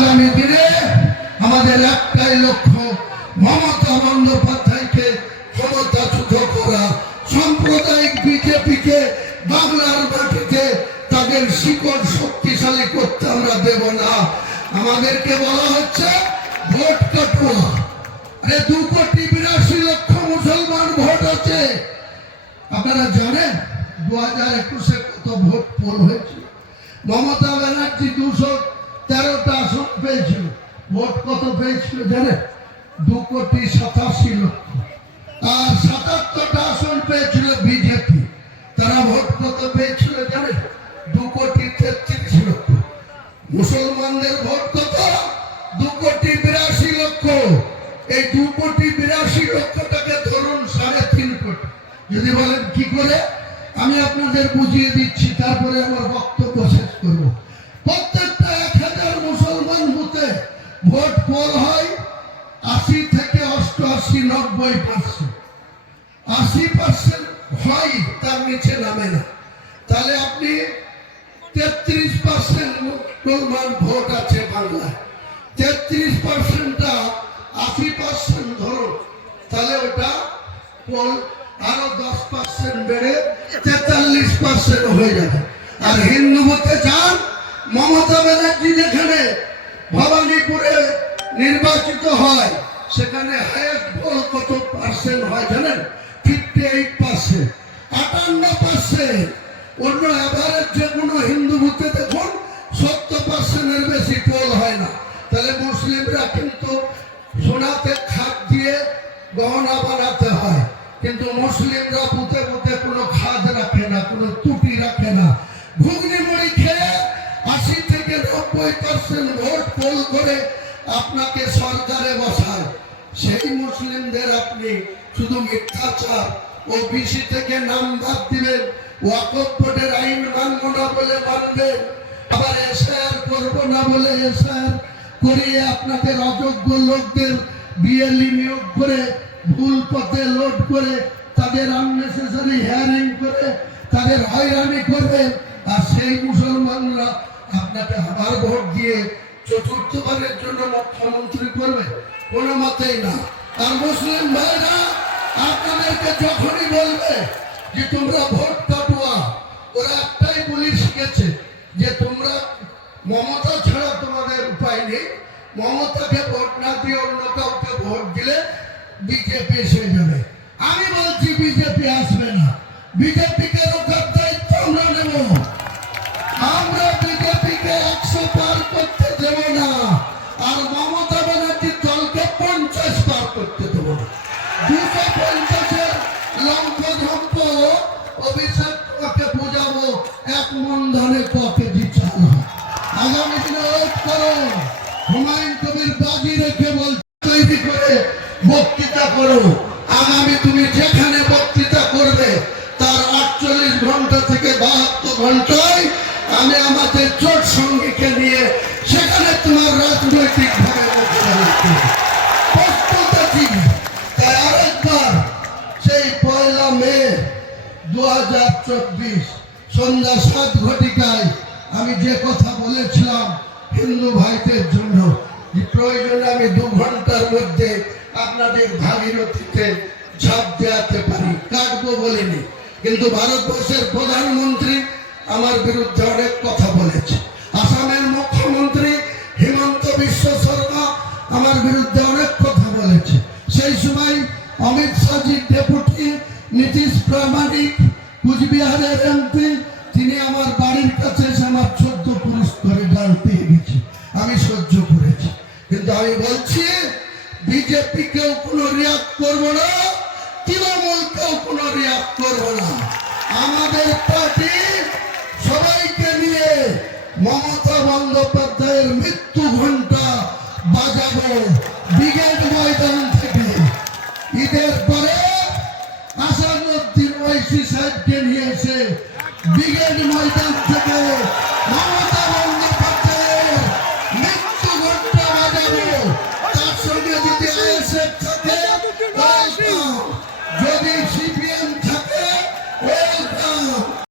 আগামী দিনে আমাদের একটাই লক্ষ্য, মমতা বন্দ্যোপাধ্যায়কে ক্ষমতাচ্যুত করা। সাম্প্রদায়িক বিজেপিকে বাংলার মাটিতে তাদের শিকড় শক্তিশালী করতে আমরা দেব না। আমাদেরকে বলা হচ্ছে ভোট কাটুয়া। আরে 2,82,00,000 মুসলমান ভোট আছে। আপনারা জানেন 2021-এ কত ভোট পোল হয়েছিল? মমতা ব্যানার্জি 213টা আসন পেয়েছিল। ভোট কত পেয়েছিল জানেন? 2,87,00,000। আর 77টা আসন পেয়েছিল বিজেপি। তারা ভোট কত পেয়েছিল জানেন? 2,33,00,000। মুসলমানদের ভোট কত? 2,82,00,000। এই 2,82,00,000টাকে ধরুন 3.5 কোটি। যদি বলেন কি করে, আমি আপনাদের বুঝিয়ে দিচ্ছি, তারপরে আমার বক্তব্য শেষ করব। প্রত্যেকটা 1000 মুসলমান বুথে ভোট পোল হয় 80 থেকে 88, 90%। 80% হয়, তার নিচে নামে না। তাহলে আপনি 33% মুসলমান ভোট আছে বাংলায়। 33%টা 80% ধরুন, তাহলে ওটা পোল আরো 10% বেড়ে 43% হয়ে যাবে। আর হিন্দু ভোটে যান, মমতা ব্যানার্জি যেখানে ভবানীপুরে নির্বাচিত হয়, সেখানে হাইয়েস্ট পোল কত পার্সেন্ট হয় জানেন? 58%, 58%। অন্য এভারেজ যে কোনো হিন্দু ভোটে দেখুন 70%-এর বেশি পোল হয় না। তাহলে মুসলিমরা কিন্তু সোনাতে খাদ দিয়ে গহনা বানাতে হয়, কিন্তু মুসলিমরা বুথে বুথে কোনো খাদ রাখে না, কোনো ত্রুটি রাখে না। ঘুগনি মুড়ি খেয়ে 80 থেকে 90% ভোট পোল করে আপনাকে সরকারে বসায়। সেই মুসলিমদের আপনি শুধু মিথ্যাচার, ওবিসি থেকে নাম বাদ দিবেন, ওয়াকফ বোর্ডের আইন মানব না বলে মানবেন, আবার এসআইআর করব না বলে এসআইআর করিয়ে আপনাদের অযোগ্য লোকদের বিএলই নিয়োগ করে ভুল পথে লোড করে তাদের আননেসেসারি হিয়ারিং করে তাদের হয়রানি করবে। আর সেই মুসলমানরা আপনাকে আবার ভোট দিয়ে চতুর্থবারের জন্য মুখ্যমন্ত্রী করবে? কোনো মতেই না। আর মুসলিম ভাইরা আপনাদেরকে যখনই বলবে যে তোমরা ভোট কাটুয়া, ওরা একটাই পুলিশ শিখেছে যে তোমরা মমতা ছাড়া তোমাদের উপায় নেই। মমতাকে ভোট না দিয়ে অন্য কাউকে ভোট দিলে বিজেপি এসে যাবে। আমি বলছি বিজেপি আসবে না। বিজেপিকে রোখার দায়িত্ব আমরা নেব। আমরা বিজেপিকে 100 পার করতে দেব না। আর মমতা ব্যানার্জির দলকে 50 পার করতে দেব না। 250-এর লম্ফ অভিষেক তোমাকে বোঝাবো, 1 মন ধানে ক কেজি চাল হয়। আগামী দিনে ওয়েট করো। হুমায়ুন কবির বাজি রেখে বল তৈরি করে বক্তৃতা করো। আগামী তুমি যেখানে বক্তৃতা করবে তার 48 ঘন্টা থেকে 72 ঘন্টায় আমি আমাদের জোট সঙ্গীকে নিয়ে সেখানে তোমার রাজনৈতিক ভাবে প্রস্তুত আছি। তাই আরেকবার সেই 1 মে 2024 সন্ধ্যা 7 ঘটিকায় আমি যে কথা বলেছিলাম হিন্দু ভাইদের জন্য, যে প্রয়োজনে আমি 2 ঘন্টার মধ্যে আপনাদের ভাগীরথীতে ঝাঁপ দেওয়াতে পারি, কাটবো বলিনি। কিন্তু ভারতবর্ষের প্রধানমন্ত্রী আমার বিরুদ্ধে অনেক কথা বলেছে। আসামের মুখ্যমন্ত্রী হিমন্ত বিশ্ব শর্মা আমার বিরুদ্ধে অনেক কথা বলেছে। সেই সময় অমিত শাহজির ডেপুটি নীতিশ প্রামাণিক কুচবিহারের এমপি, তিনি আমার বাড়ির কাছে এসে আমার 14 পুরুষ করে গাল পেয়ে গেছে। আমি সহ্য করেছি। কিন্তু আমি বলছি বিজেপিকেও কোনো রিয়াক্ট করবো না, তৃণমূলকেও কোনো রিয়াক্ট করবো না। আমাদের পার্টি সবাইকে নিয়ে মমতা বন্দ্যোপাধ্যায়ের মৃত্যু ঘন্টা বাজাবো ব্রিগেড ময়দান থেকে। ঈদের পরে আসাদুদ্দিন ওয়াইসি সাহেবকে নিয়ে এসে ব্রিগেড ময়দান থেকে মমতা